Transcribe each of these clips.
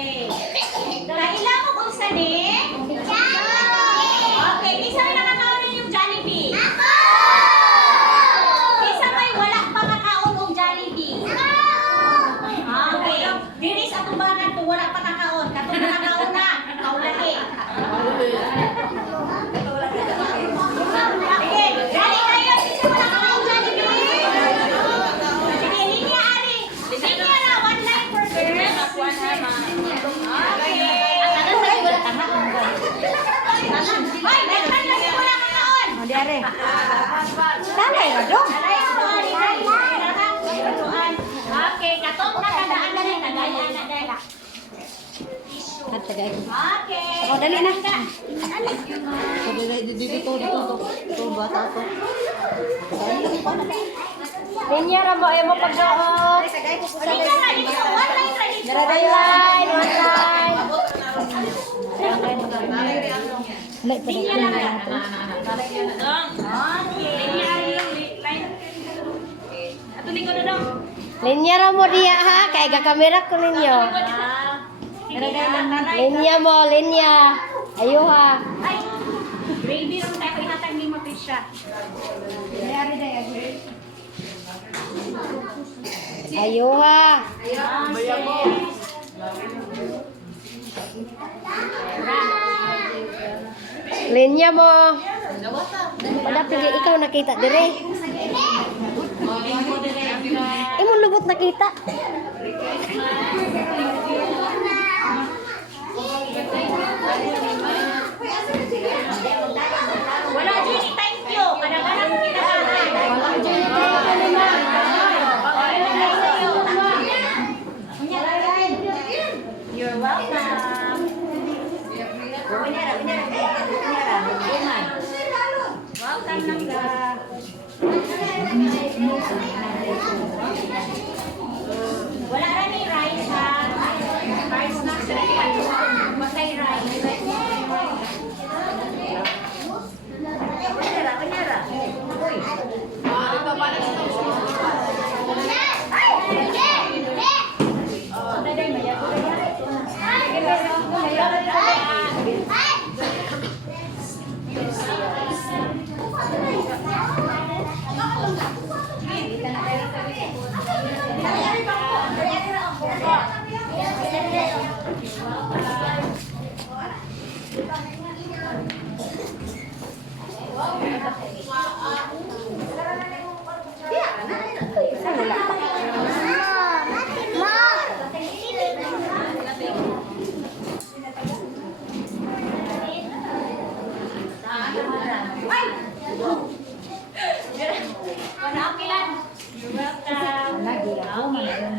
Okay. Kaila mo kung sani? Okay, isa may nakakaon yung Jollibee. Ako! Isa may wala pa kakaon yung Jollibee. Okay. Dinis atong bangan to wala pa kakaon. Katong nakakaon na. Kaulahi. Sige, dali kayo. Isa wala kakaon Jollibee. Sige, linya ari. Linya na, one line per girl. Ay, nagtan na siya wala kakaon. O, diare. Tanay ra dong. Okay, katong nakadaan na rin. Nagayaan na dahil. At tagay ko. Okay. O, dali na. So, dito, bata to. Linya ra mo ay mo pagdaot. Linya na, dito. One line ra dito. One line, one line. Linya na lang. Okay. Linya yung line. Ato likod na dong. Linya ra mo diya ha, kay gakamera ko ninyo. Linya mo, linya. Ayo ha. Ay, gravy rin tayo. Ihatag ni Mapisha. Ayo ha. Linya mo. Pada pili ikaw nakita dire. Imo lubot nakita. Wala dyan, thank you. Kadang-kadang kita You're welcome. Welcome lang ka. Wala na ni rice ha. Rice na sa matay rice.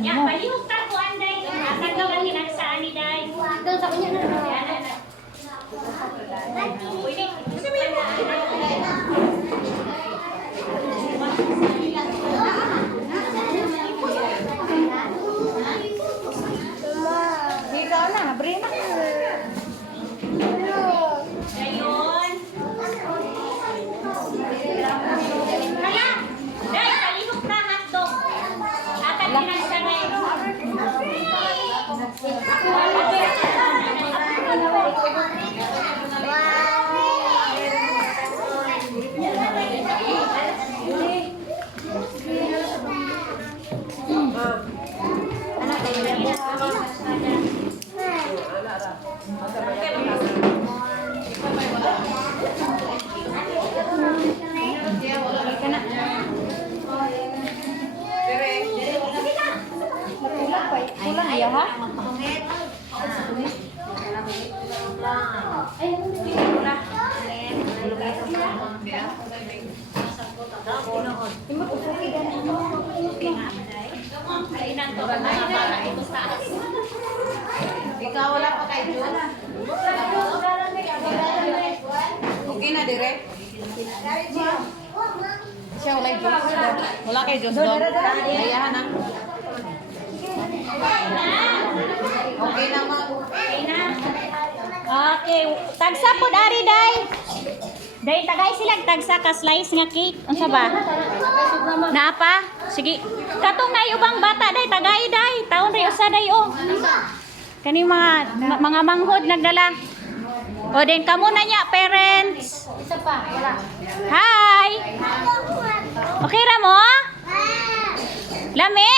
Ya, palihog ta ko anday. Asan ka lang hinagsaan ni Day? Doon sa kanya na. Pwede. Gusto mo yun? Ikaw na, Brina. Ngayon. Kaya, Day, palihog ta hotdog. Akan hinagsaan na yun. Kulang ya ha? Ikaw wala pa kay Jun. Okay na dire. Siya wala Jun. Wala kay Jun do. Ayahan na. Okay na ma. Okay na. Okay, tagsa po dari Day. Day tagay sila tagsa ka slice nga cake. Unsa ba? Naa pa? Sige. Katong nay ubang bata Day tagay Day. Taon ri usa Day oh. Kani mga manghod nagdala. O din kamo na niya parents. Isa pa, wala. Hi. Okay ra mo? Lami?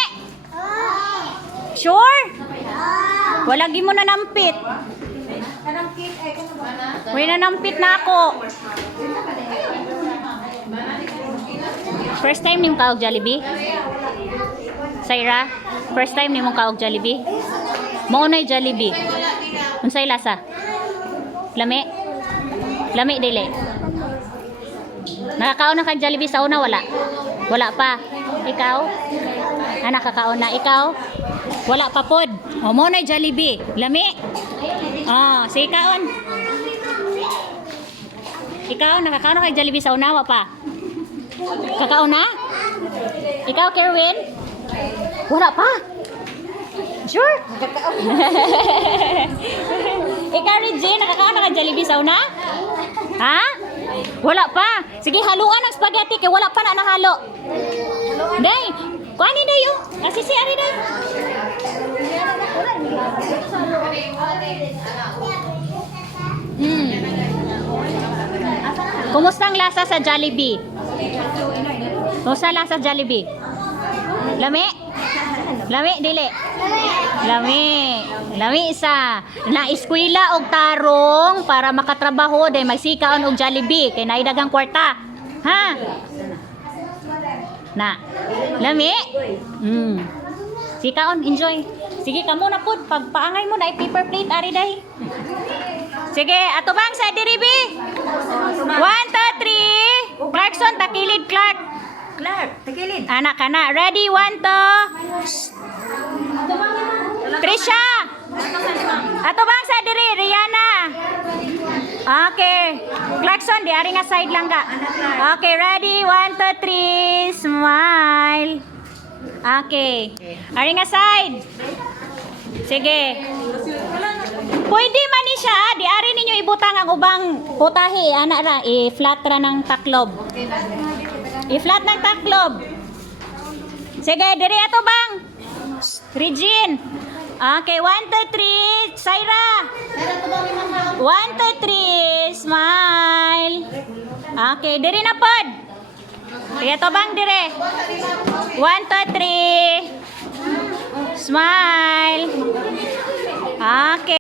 Sure? Wala gi mo na nampit. Wala na nampit na ako. First time ni mo kaog Jollibee? Saira, first time ni mo kaog Jollibee? Maunay Jollibee. Unsay lasa? Lami? Lami dili. Nakakaon na kag Jollibee sa una wala? Wala pa. Ikaw? Nakakaon na ikaw? Wala pa pod. O mo na Jollibee. Lami? Oh, si ikaon. Ikaw nakakaon na kag Jollibee sa una wa pa? Kakaon na? Ikaw Kerwin? Wala pa. Sure? Ikaw Regine, nakakaon na kag Jollibee sa una? Ha? Wala pa. Sige, haluan ang spaghetti kay wala pa na nahalo. Day, kuani day yo. Asisi ari day. Kumusta ang lasa sa Jollibee? Kumusta ang lasa sa Jollibee? Lami? Lami dili. Lami. Lami isa. Na eskwela og tarong para makatrabaho day magsikaon og Jollibee kay naidagang kwarta. Ha? Na. Lami? Sikaon, enjoy. Sige ka muna pud pagpaangay mo na paper plate ari day. Sige, ato bang sa diribi? 1, 2, 3. Clarkson, takilid Clark. Clark, takilid. Anak ka na. Ready? 1, 2. Trisha! Ato bang sa diri? Rihanna? Okay. Clarkson, di ari nga side lang ka. Okay, ready? 1, 2, 3. Smile. Okay. Ari nga side. Sige. Pwede man ni siya. Di ari ninyo ibutang ang ubang putahe. Anak ra. I-flat ra ng taklob. I-flat ng taklob. Sige, diri ato bang? Regine. Okay, 1, 2, 3. Saira. 1, 2, 3. Smile. Okay, diri na pod. Diri ato bang diri? 1, 2, 3. Smile. Okay.